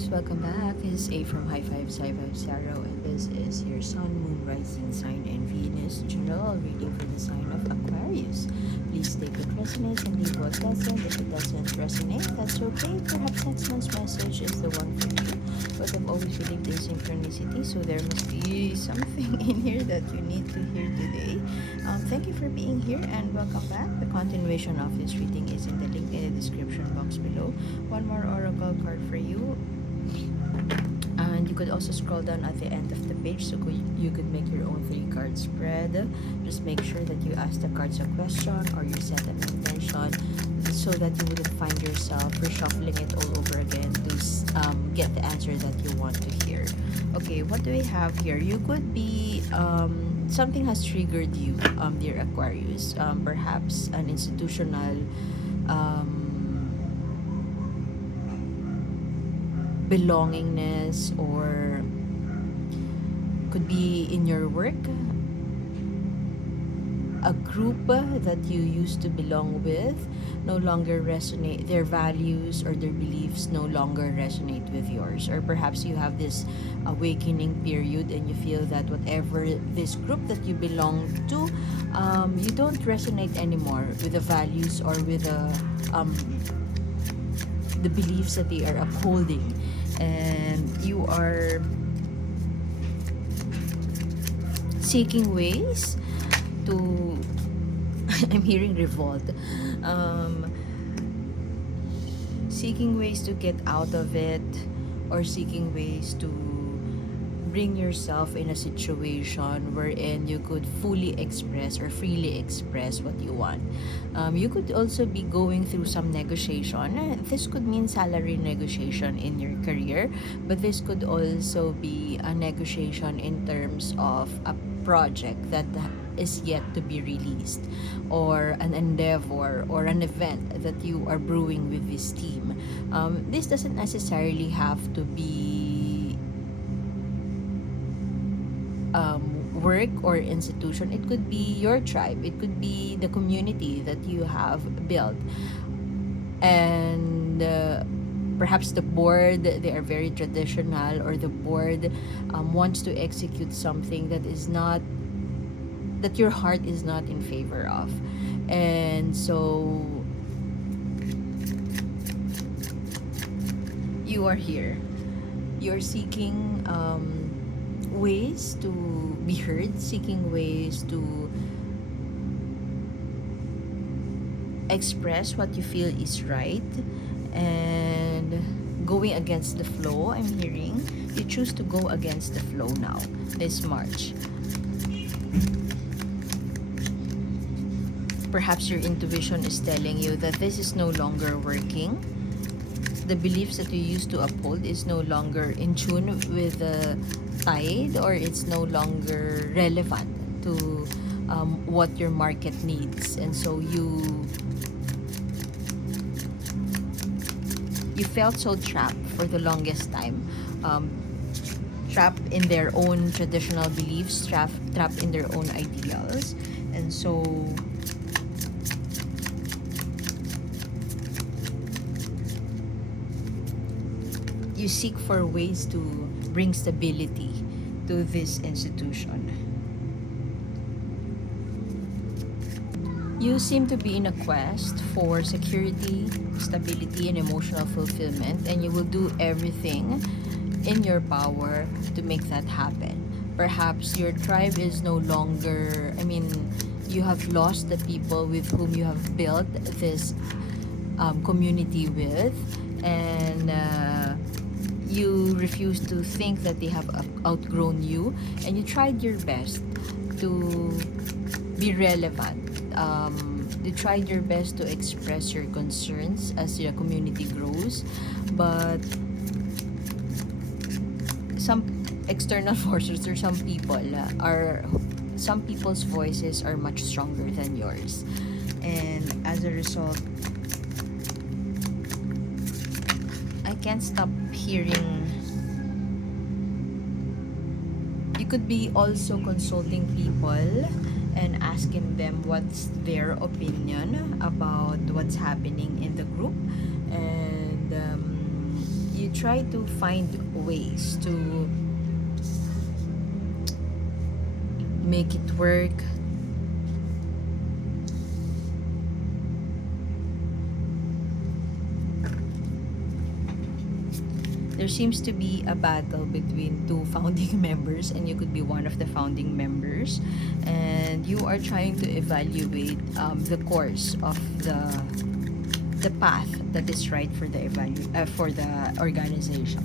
Aquarius, welcome back. This is A from High Five Sci Five Sarah, and this is your Sun, Moon, Rising sign, and Venus general reading for the sign of Aquarius. Please take what resonates and leave what doesn't. If it doesn't resonate, that's okay. Perhaps next month's message is the one for you. But I've always believed in synchronicity, so there must be something in here that you need to hear today. Thank you for being here and welcome back. The continuation of this reading is in the link in the description box below. One more oracle card for you, and you could also scroll down at the end of the page so you could make your own 3-card spread. Just make sure that you ask the cards a question or you set an intention so that you wouldn't find yourself reshuffling it all over again to get the answer that you want to hear. Okay, what do we have here? You could be something has triggered you, dear Aquarius. Perhaps an institutional belongingness, or could be in your work, a group that you used to belong with no longer resonate, their values or their beliefs no longer resonate with yours. Or perhaps you have this awakening period and you feel that whatever this group that you belong to, you don't resonate anymore with the values or with the beliefs that they are upholding, and you are seeking ways to I'm hearing revolt, seeking ways to get out of it, or seeking ways to bring yourself in a situation wherein you could fully express or freely express what you want. You could also be going through some negotiation. This could mean salary negotiation in your career, but this could also be a negotiation in terms of a project that is yet to be released, or an endeavor or an event that you are brewing with this team. This doesn't necessarily have to be work or institution. It could be your tribe, it could be the community that you have built, and perhaps the board, they are very traditional, or the board wants to execute something that is not, that your heart is not in favor of. And so you are here, you're seeking ways to be heard, seeking ways to express what you feel is right, and going against the flow. I'm hearing you choose to go against the flow now, this March. Perhaps your intuition is telling you that this is no longer working. The beliefs that you used to uphold is no longer in tune with the tide, or it's no longer relevant to what your market needs. And so you felt so trapped for the longest time, trapped in their own traditional beliefs, trapped in their own ideals. And so you seek for ways to bring stability to this institution. You seem to be in a quest for security, stability, and emotional fulfillment, and you will do everything in your power to make that happen. Perhaps your tribe is no longer, you have lost the people with whom you have built this community with, and you refuse to think that they have outgrown you, and you tried your best to be relevant. You tried your best to express your concerns as your community grows, but some external forces or some people's voices are much stronger than yours, and as a result, I can't stop hearing. You could be also consulting people and asking them what's their opinion about what's happening in the group, and you you try to find ways to make it work. There seems to be a battle between two founding members, and you could be one of the founding members, and you are trying to evaluate the course of the path that is right for the for the organization.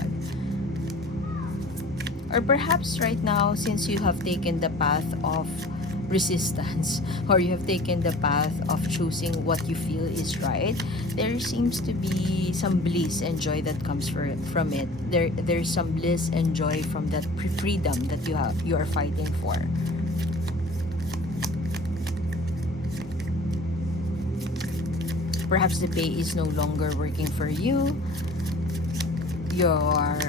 Or perhaps right now, since you have taken the path of resistance, or you have taken the path of choosing what you feel is right, there seems to be some bliss and joy that comes from it. There's some bliss and joy from that freedom that you are fighting for. Perhaps the pay is no longer working for you. Your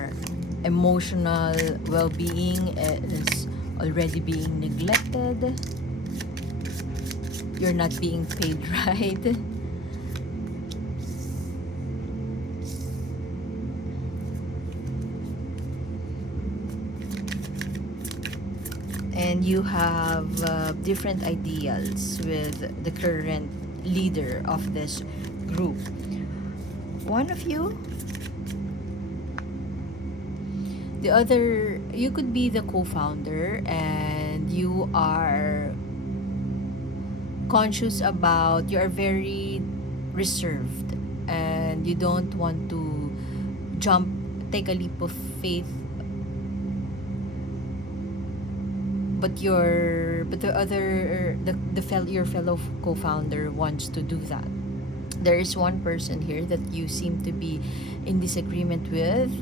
emotional well-being is already being neglected. You're not being paid right. And you have different ideals with the current leader of this group. One of you, the other, you could be the co-founder, and you are conscious about, you are very reserved, and you don't want to take a leap of faith, but your fellow co-founder wants to do that. There is one person here that you seem to be in disagreement with.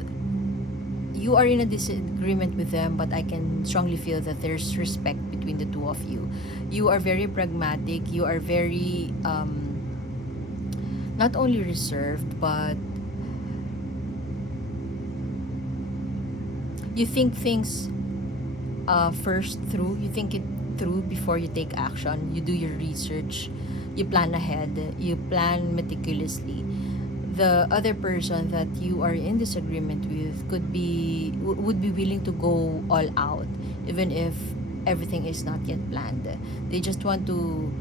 You are in a disagreement with them, but I can strongly feel that there's respect between the two of you. You are very pragmatic. You are very not only reserved, but you think things first through. You think it through before you take action. You do your research. You plan ahead. You plan meticulously. The other person that you are in disagreement with would be willing to go all out, even if everything is not yet planned. They just want to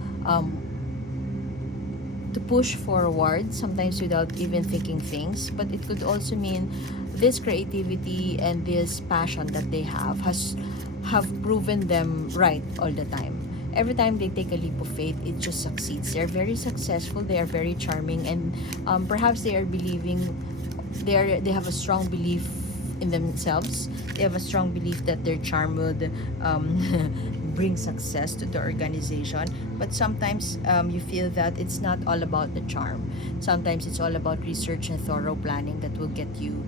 push forward, sometimes without even thinking things. But it could also mean this creativity and this passion that they have proven them right all the time. Every time they take a leap of faith, it just succeeds. They're very successful. They are very charming, and perhaps they are believing. They have a strong belief in themselves. They have a strong belief that their charm would bring success to the organization. But sometimes you feel that it's not all about the charm. Sometimes it's all about research and thorough planning that will get you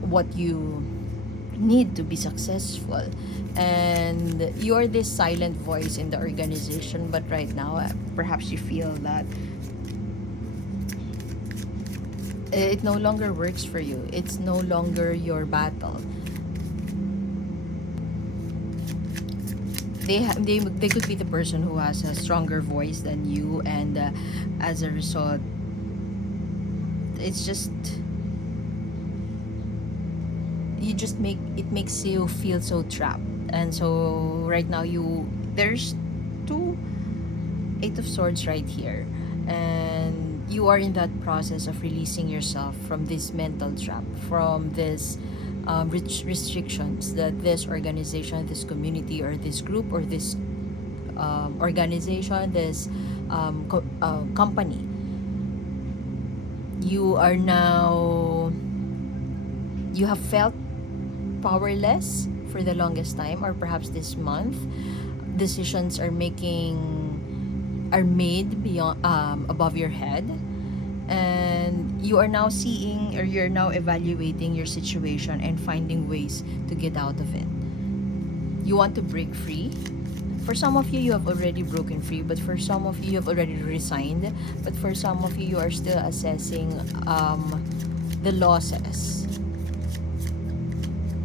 what you need to be successful. And you're this silent voice in the organization, but right now perhaps you feel that it no longer works for you. It's no longer your battle. They could be the person who has a stronger voice than you, and as a result, it's just makes you feel so trapped. And so right now there's two Eight of Swords right here, and you are in that process of releasing yourself from this mental trap, from this restrictions that this organization, this community, or this group, or this organization, this company. You have felt powerless for the longest time, or perhaps this month decisions are made beyond above your head, and you are now seeing, or you're now evaluating your situation and finding ways to get out of it. You want to break free. For some of you, you have already broken free, but for some of you have already resigned, but for some of you are still assessing the losses.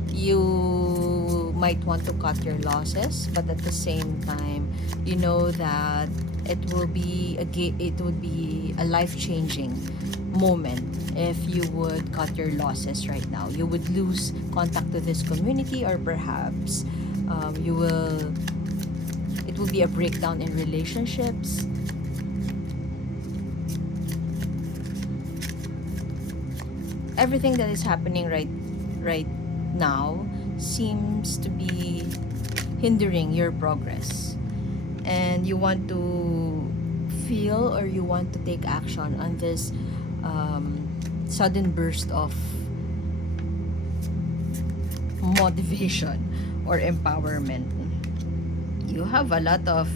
You might want to cut your losses, but at the same time, you know that it would be a life-changing moment if you would cut your losses right now. You would lose contact to this community, or perhaps it will be a breakdown in relationships. Everything that is happening right now seems to be hindering your progress, and you want to feel, or you want to take action on this sudden burst of motivation or empowerment. You have a lot of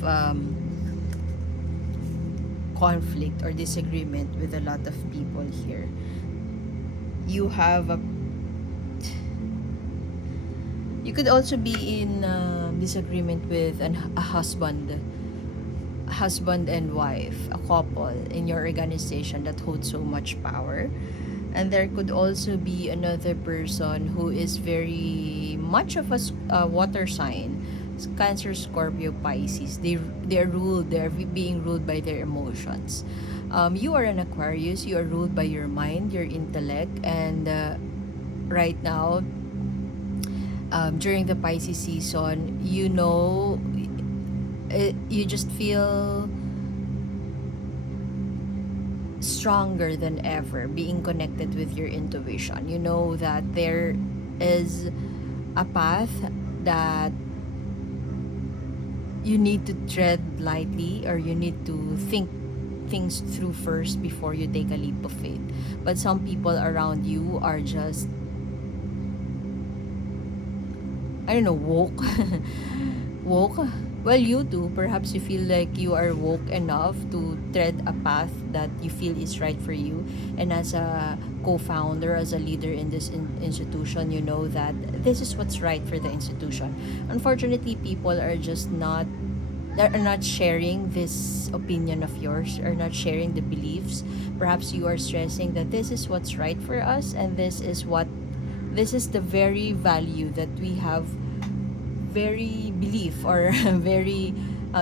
conflict or disagreement with a lot of people here. You could also be in disagreement with a husband and wife, a couple in your organization that holds so much power. And there could also be another person who is very much of a water sign, Cancer, Scorpio, Pisces. They are being ruled by their emotions. You are an Aquarius. You are ruled by your mind, your intellect, and right now, during the Pisces season, you just feel stronger than ever, being connected with your intuition. You know that there is a path that you need to tread lightly, or you need to think things through first before you take a leap of faith. But some people around you are just, I don't know, woke. Woke. Well, you too. Perhaps you feel like you are woke enough to tread a path that you feel is right for you. And as a co-founder, as a leader in this institution, you know that this is what's right for the institution. Unfortunately, people are just not sharing this opinion of yours, or not sharing the beliefs. Perhaps you are stressing that this is what's right for us, and this is the very value that we have, very belief, or very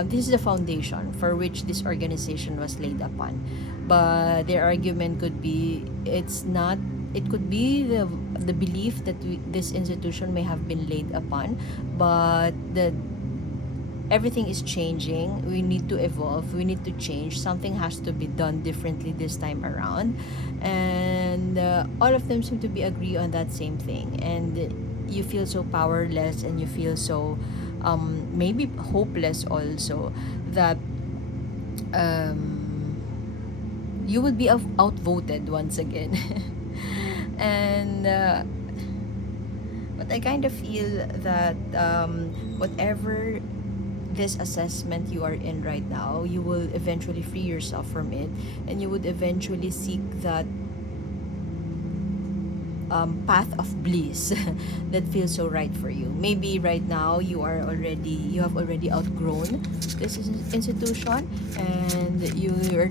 this is the foundation for which this organization was laid upon. But their argument could be, it could be the belief that this institution may have been laid upon, but everything is changing. We need to evolve, we need to change, something has to be done differently this time around. And all of them seem to be agree on that same thing, and you feel so powerless, and you feel so maybe hopeless also, that you would be outvoted once again. And but I kind of feel that whatever this assessment you are in right now, you will eventually free yourself from it, and you would eventually seek that path of bliss that feels so right for you. Maybe right now you have already outgrown this institution, and you're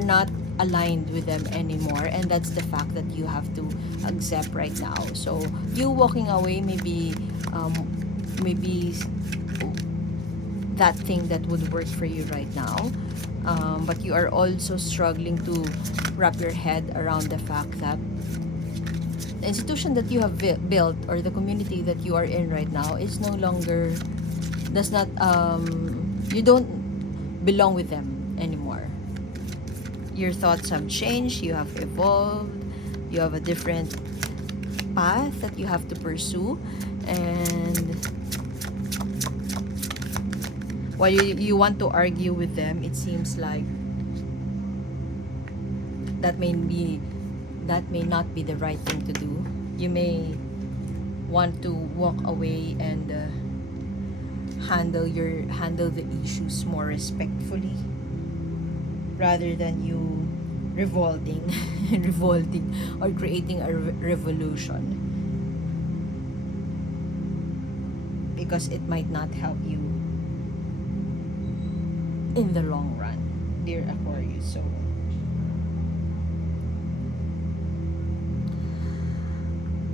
not aligned with them anymore, and that's the fact that you have to accept right now. So you walking away, maybe that thing that would work for you right now, but you are also struggling to wrap your head around the fact that the institution that you have built, or the community that you are in right now, is no longer, you don't belong with them anymore. Your thoughts have changed, you have evolved, you have a different path that you have to pursue. And while you want to argue with them, it seems like that may not be the right thing to do. You may want to walk away and handle the issues more respectfully, rather than you revolting or creating a revolution, because it might not help you in the long run, dear Aquarius. So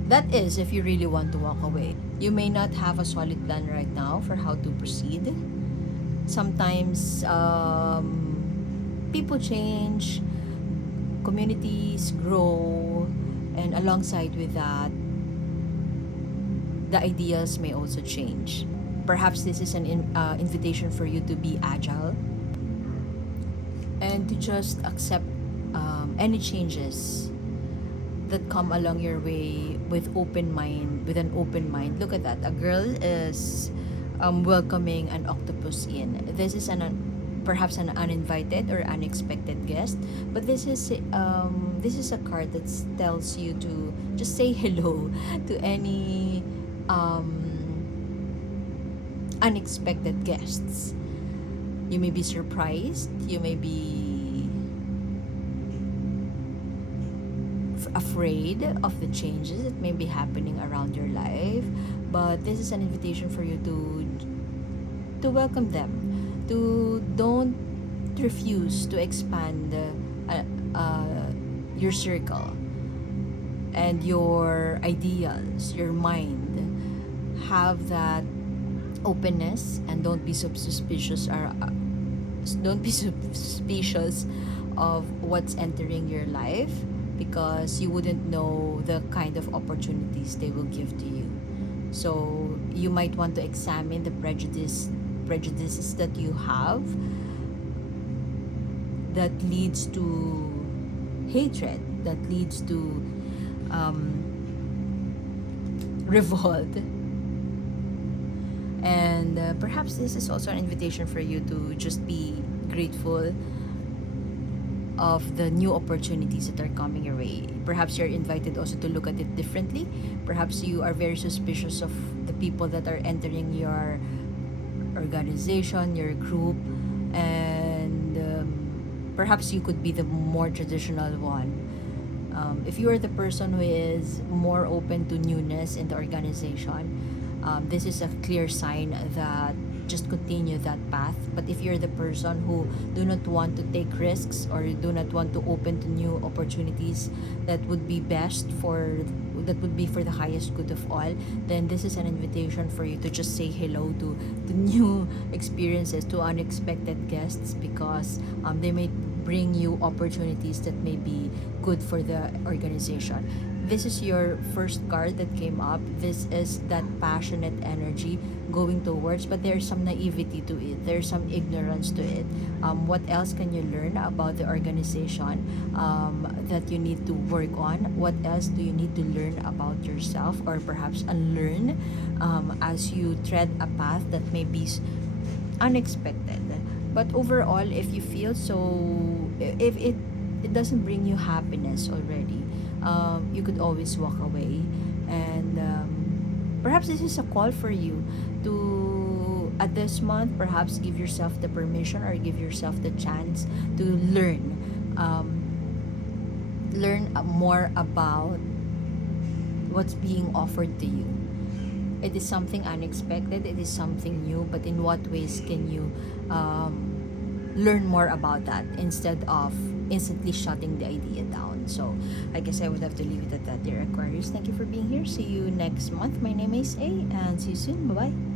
that is if you really want to walk away. You may not have a solid plan right now for how to proceed. Sometimes people change, communities grow, and alongside with that, the ideas may also change. Perhaps this is an invitation for you to be agile and to just accept any changes that come along your way with an open mind. Look at that. A girl is welcoming an octopus in. This is perhaps an uninvited or unexpected guest, but this is a card that tells you to just say hello to any unexpected guests. You may be surprised, you may be afraid of the changes that may be happening around your life, but this is an invitation for you to welcome them, to don't refuse to expand your circle and your ideals, your mind. Have that openness, and don't be suspicious of what's entering your life, because you wouldn't know the kind of opportunities they will give to you. So you might want to examine the prejudices that you have that leads to hatred, that leads to revolt. And perhaps this is also an invitation for you to just be grateful of the new opportunities that are coming your way. Perhaps you're invited also to look at it differently. Perhaps you are very suspicious of the people that are entering your organization, your group, and perhaps you could be the more traditional one. If you are the person who is more open to newness in the organization, this is a clear sign that just continue that path. But if you're the person who do not want to take risks, or do not want to open to new opportunities that would be for the highest good of all, then this is an invitation for you to just say hello to new experiences, to unexpected guests, because they may bring you opportunities that may be good for the organization. This is your first card that came up. This is that passionate energy going towards, but there's some naivety to it. There's some ignorance to it. What else can you learn about the organization that you need to work on? What else do you need to learn about yourself, or perhaps unlearn as you tread a path that may be unexpected? But overall, if you feel if it doesn't bring you happiness already, you could always walk away. And perhaps this is a call for you to, at this month, perhaps give yourself the permission, or give yourself the chance to learn more about what's being offered to you. It is something unexpected, it is something new, but in what ways can you learn more about that instead of instantly shutting the idea down? So I guess I would have to leave it at that, dear Aquarius. Thank you for being here. See you next month. My name is A, and see you soon. Bye bye.